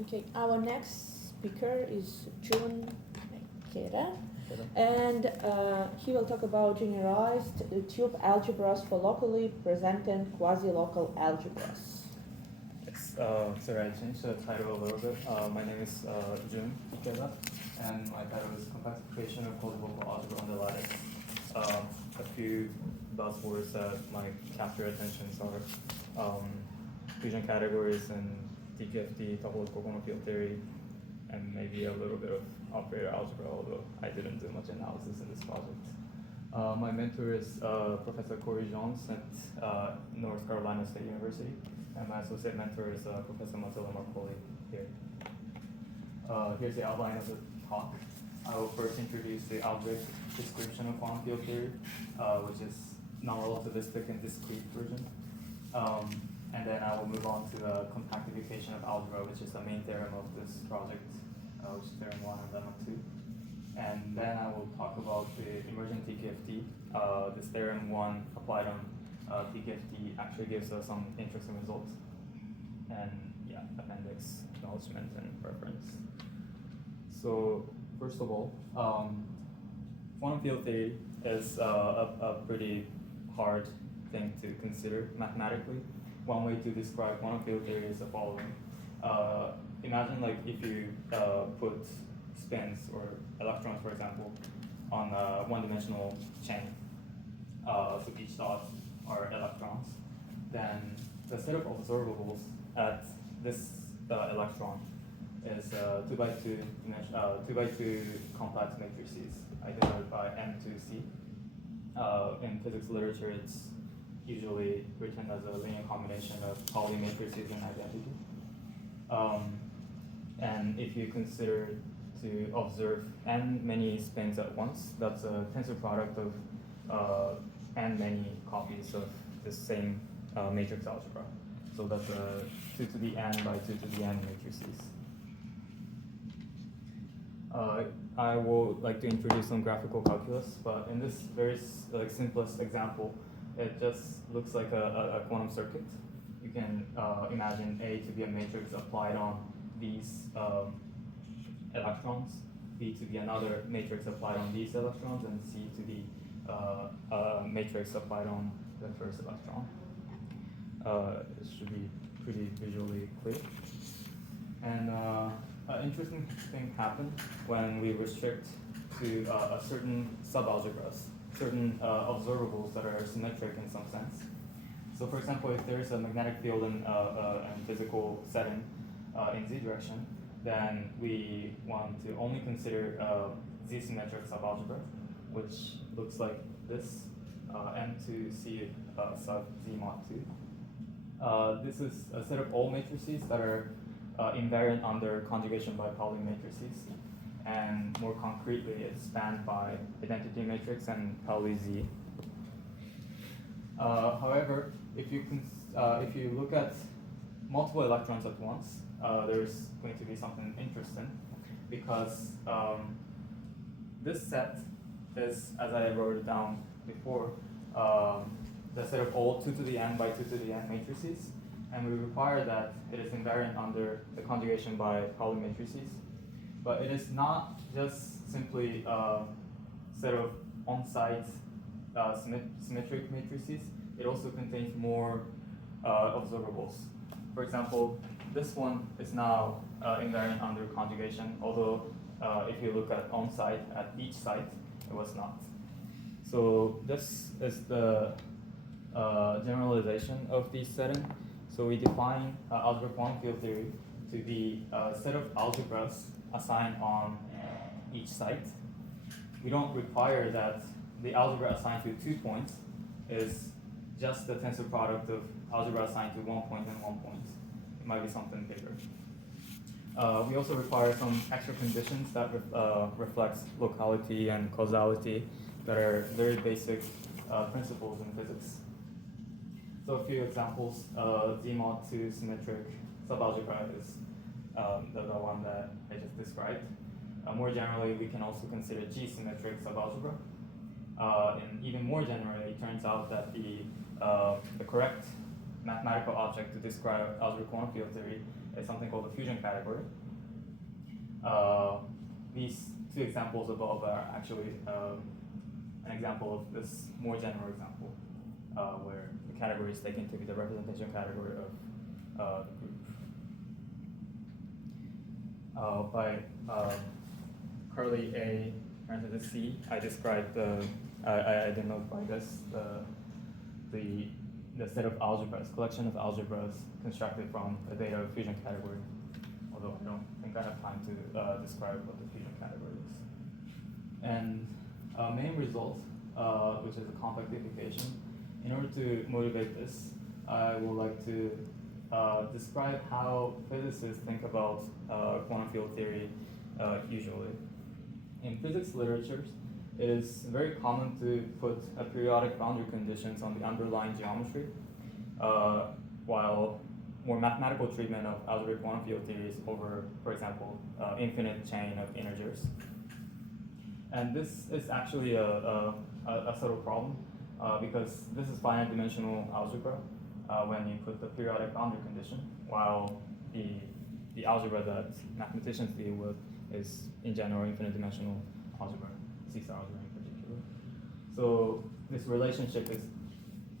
Okay, our next speaker is Jun Kera, and he will talk about generalized tube algebras for locally presented quasi-local algebras. Yes, sorry, I changed the title a little bit. My name is Jun Ikeda, and my title is Compactification of Quasi-Local Algebra on the Lattice. A few buzzwords that might capture attention are fusion categories and TQFT, topological quantum field theory, and maybe a little bit of operator algebra, although I didn't do much analysis in this project. My mentor is Professor Corey Jones at North Carolina State University, and my associate mentor is Professor Matilda Marcoli here. Here's the outline of the talk. I will first introduce the algebraic description of quantum field theory, which is non-relativistic and discrete version. And then I will move on to the compactification of algebra, which is the main theorem of this project, which is theorem 1 and lemma 2. And then I will talk about the emergent TKFT. This theorem 1 applied on TKFT actually gives us some interesting results. And yeah, appendix, acknowledgement, and reference. So first of all, quantum field theory is a pretty hard thing to consider mathematically. One way to describe quantum field theory is the following. Imagine like if you put spins or electrons, for example, on a one-dimensional chain. So each dot are electrons. Then the set of observables at this electron is 2 by 2 complex matrices identified by M to C. In physics literature, it's usually written as a linear combination of Pauli matrices and identity. And if you consider to observe n many spins at once, that's a tensor product of n many copies of the same matrix algebra. So that's a 2 to the n by 2 to the n matrices. I will like to introduce some graphical calculus, but in this very simplest example, it just looks like a quantum circuit. You can imagine A to be a matrix applied on these electrons, B to be another matrix applied on these electrons, and C to be a matrix applied on the first electron. It should be pretty visually clear. And an interesting thing happened when we restrict to a certain subalgebras, certain observables that are symmetric in some sense. So for example, if there is a magnetic field in a physical setting in z direction, then we want to only consider z-symmetric subalgebra, which looks like this, M2C sub z mod 2. This is a set of all matrices that are invariant under conjugation by Pauli matrices, and more concretely, it's spanned by identity matrix and Pauli Z. However, if you look at multiple electrons at once, there's going to be something interesting, because this set is, as I wrote it down before, the set of all 2 to the n by 2 to the n matrices, and we require that it is invariant under the conjugation by Pauli matrices. But it is not just simply a set of on-site symmetric matrices. It also contains more observables. For example, this one is now invariant under conjugation, although if you look at on-site at each site, it was not. So this is the generalization of this setting. So we define algebraic quantum field theory to be a set of algebras assigned on each site. We don't require that the algebra assigned to 2 points is just the tensor product of algebra assigned to 1 point and 1 point. It might be something bigger. We also require some extra conditions that reflects locality and causality that are very basic principles in physics. So a few examples, Z mod 2 symmetric subalgebra is the one that I just described. More generally, we can also consider G-symmetric subalgebra. And even more generally, it turns out that the correct mathematical object to describe algebraic quantum field theory is something called the fusion category. These two examples above are actually an example of this more general example, where the category is taken to be the representation category of the group. By curly A parenthesis C, I described I denote by this the set of algebras, collection of algebras constructed from the data of fusion category. Although I don't think I have time to describe what the fusion category is. And main result, which is a compactification. In order to motivate this, I would like to describe how physicists think about quantum field theory usually. In physics literatures, it is very common to put a periodic boundary conditions on the underlying geometry, while more mathematical treatment of algebraic quantum field theories over, for example, infinite chain of integers. And this is actually a subtle problem because this is finite dimensional algebra when you put the periodic boundary condition, while the algebra that mathematicians deal with is in general infinite dimensional algebra, C-star algebra in particular. So this relationship is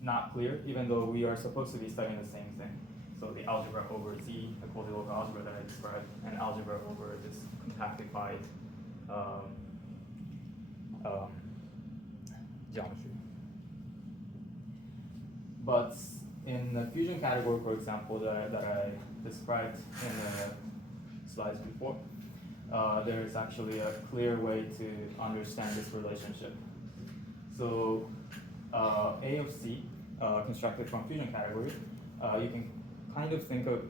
not clear, even though we are supposed to be studying the same thing. So the algebra over Z, the quasi-local algebra that I described, and algebra over this compactified geometry. But in the fusion category, for example, that I described in the slides before, there is actually a clear way to understand this relationship. So A of C, constructed from fusion category, you can kind of think of,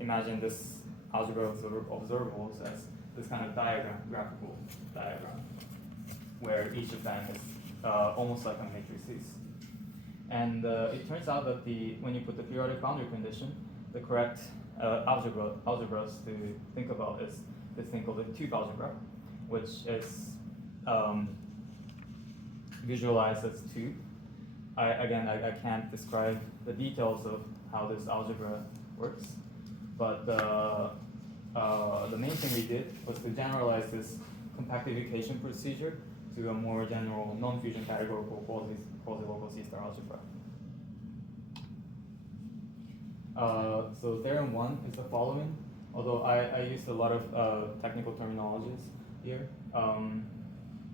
imagine this algebra of observables as this kind of graphical diagram, where each of them is almost like a matrices. And it turns out that when you put the periodic boundary condition, the correct algebras to think about is this thing called the tube algebra, which is visualized as tube. I can't describe the details of how this algebra works, but the main thing we did was to generalize this compactification procedure to a more general non-fusion categorical quasi-local C-star algebra. So theorem 1 is the following, although I used a lot of technical terminologies here,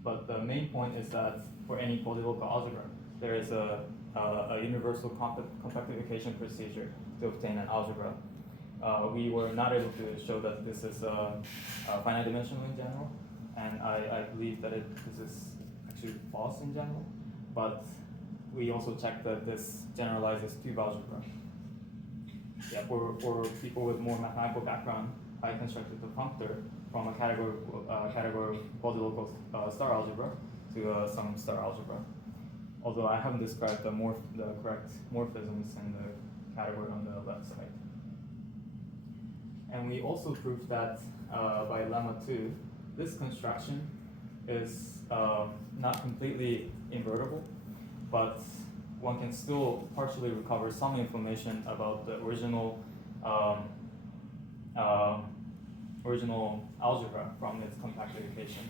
but the main point is that for any quasi-local algebra, there is a universal compactification procedure to obtain an algebra. We were not able to show that this is finite dimensional in general, and I believe that this is actually false in general, but we also checked that this generalizes tube algebra. Yeah, for people with more mathematical background, I constructed the functor from a category of quasi-local star algebra to some star algebra. Although I haven't described the correct morphisms in the category on the left side. And we also proved that by lemma 2, this construction is not completely invertible, but one can still partially recover some information about the original algebra from its compactification.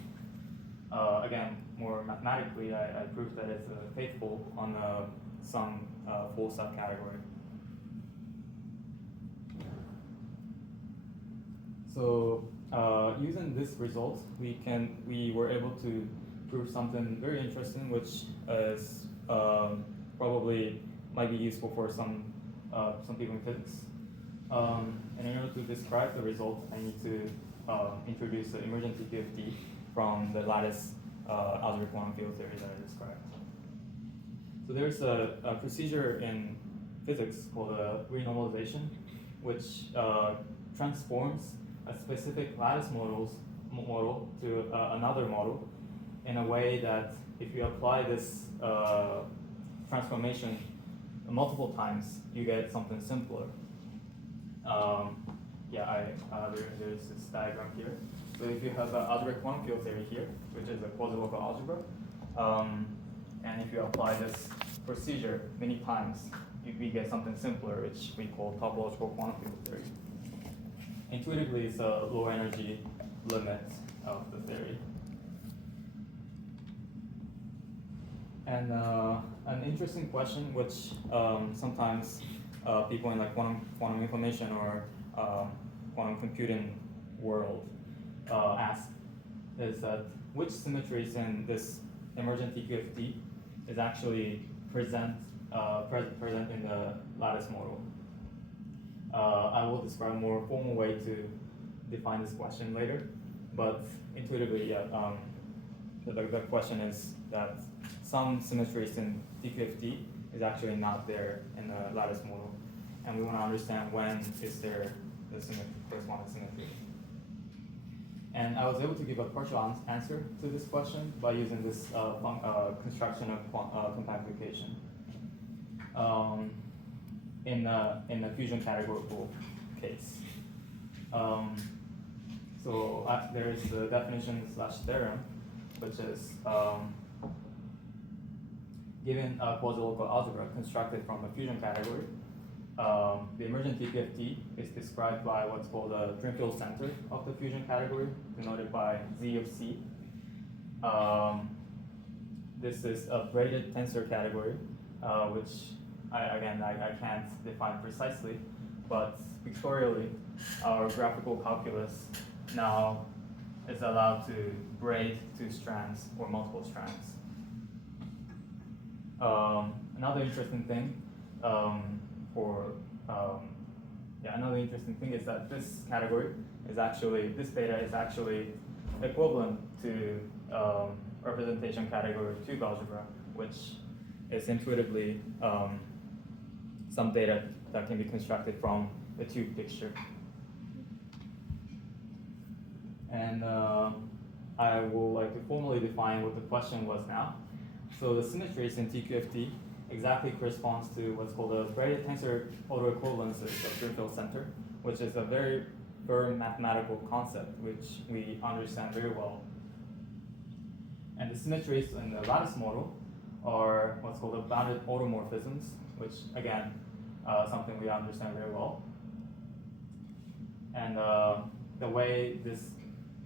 Again, more mathematically, I proved that it's faithful on some full subcategory. So using this result, we were able to prove something very interesting, which is probably might be useful for some people in physics. And in order to describe the result, I need to introduce the emergent TPFD from the lattice algebraic quantum field theory that I described. So there's a procedure in physics called a renormalization, which transforms a specific lattice model to another model in a way that if you apply this transformation multiple times, you get something simpler. There's this diagram here. So if you have an algebraic quantum field theory here, which is a quasi-local algebra, and if you apply this procedure many times, we get something simpler, which we call topological quantum field theory. Intuitively, it's a low energy limit of the theory. And an interesting question, which sometimes people in like quantum information or quantum computing world ask, is that which symmetries in this emergent TQFT is actually present in the lattice model. I will describe a more formal way to define this question later, but intuitively, yeah, the question is that some symmetries in TQFT is actually not there in the lattice model, and we want to understand when is there the corresponding symmetry. And I was able to give a partial answer to this question by using this construction of compactification. In the fusion categorical case. There is the definition / theorem, which is given a quasi-local algebra constructed from a fusion category. The emergent TQFT is described by what's called the Drinfield center of the fusion category, denoted by Z of C. This is a braided tensor category, which I can't define precisely, but pictorially, our graphical calculus now is allowed to braid two strands or multiple strands. Another interesting thing is that this category is actually, this beta is actually equivalent to representation category 2 algebra, which is intuitively some data that can be constructed from the tube picture. And I would like to formally define what the question was now. So the symmetries in TQFT exactly corresponds to what's called a braided tensor autoequivalences of Drinfield center, which is a very firm mathematical concept which we understand very well. And the symmetries in the lattice model are what's called the bounded automorphisms, which again, something we understand very well. And the way this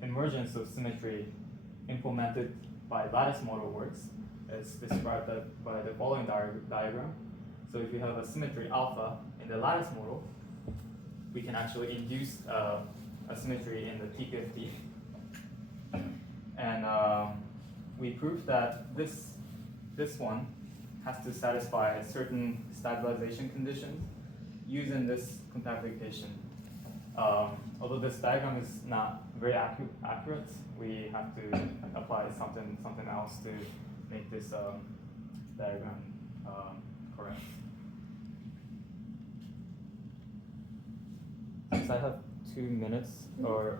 emergence of symmetry implemented by lattice model works is described by the following diagram. So if you have a symmetry alpha in the lattice model, we can actually induce a symmetry in the TQFT. And we proved that this one has to satisfy certain stabilization conditions using this compactification. Although this diagram is not very accurate, we have to apply something else to make this diagram correct. Since I have 2 minutes, or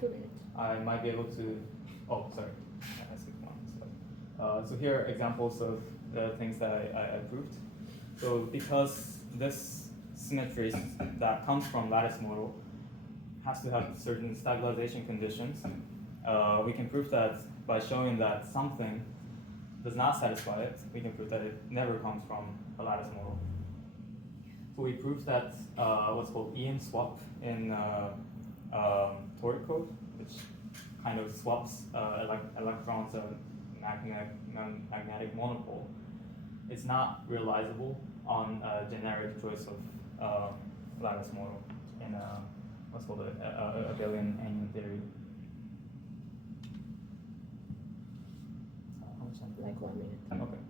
2 minutes. I might be able to. Oh, sorry, I skipped one. So here are examples of the things that I proved. So because this symmetry that comes from lattice model has to have certain stabilization conditions, we can prove that by showing that something does not satisfy it. We can prove that it never comes from a lattice model. So we proved that what's called EM swap in toric code, which kind of swaps electrons of magnetic monopole. It's not realizable on a generic choice of lattice model in what's called a abelian annual theory. Like 1 minute. Okay.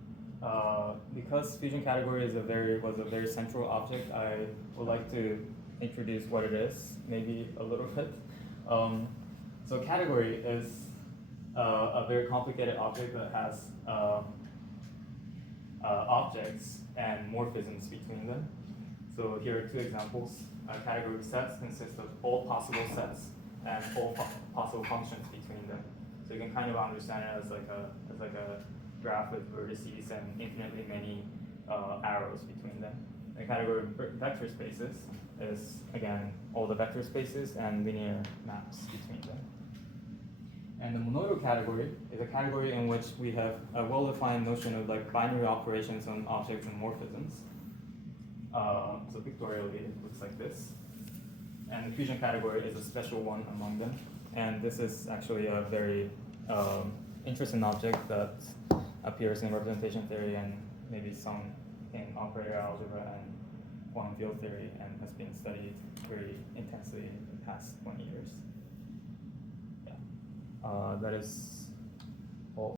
Because fusion category was a very central object, I would like to introduce what it is, maybe a little bit. So category is a very complicated object that has objects and morphisms between them. So here are 2 examples. Category sets consist of all possible sets and all possible functions between them. So you can kind of understand it as like a graph with vertices and infinitely many arrows between them. The category vector spaces is, again, all the vector spaces and linear maps between them. And the monoidal category is a category in which we have a well-defined notion of like binary operations on objects and morphisms. So pictorially, it looks like this. And the fusion category is a special one among them. And this is actually a very interesting object that appears in representation theory and maybe some in operator algebra and quantum field theory, and has been studied very intensely in the past 20 years. Yeah. That is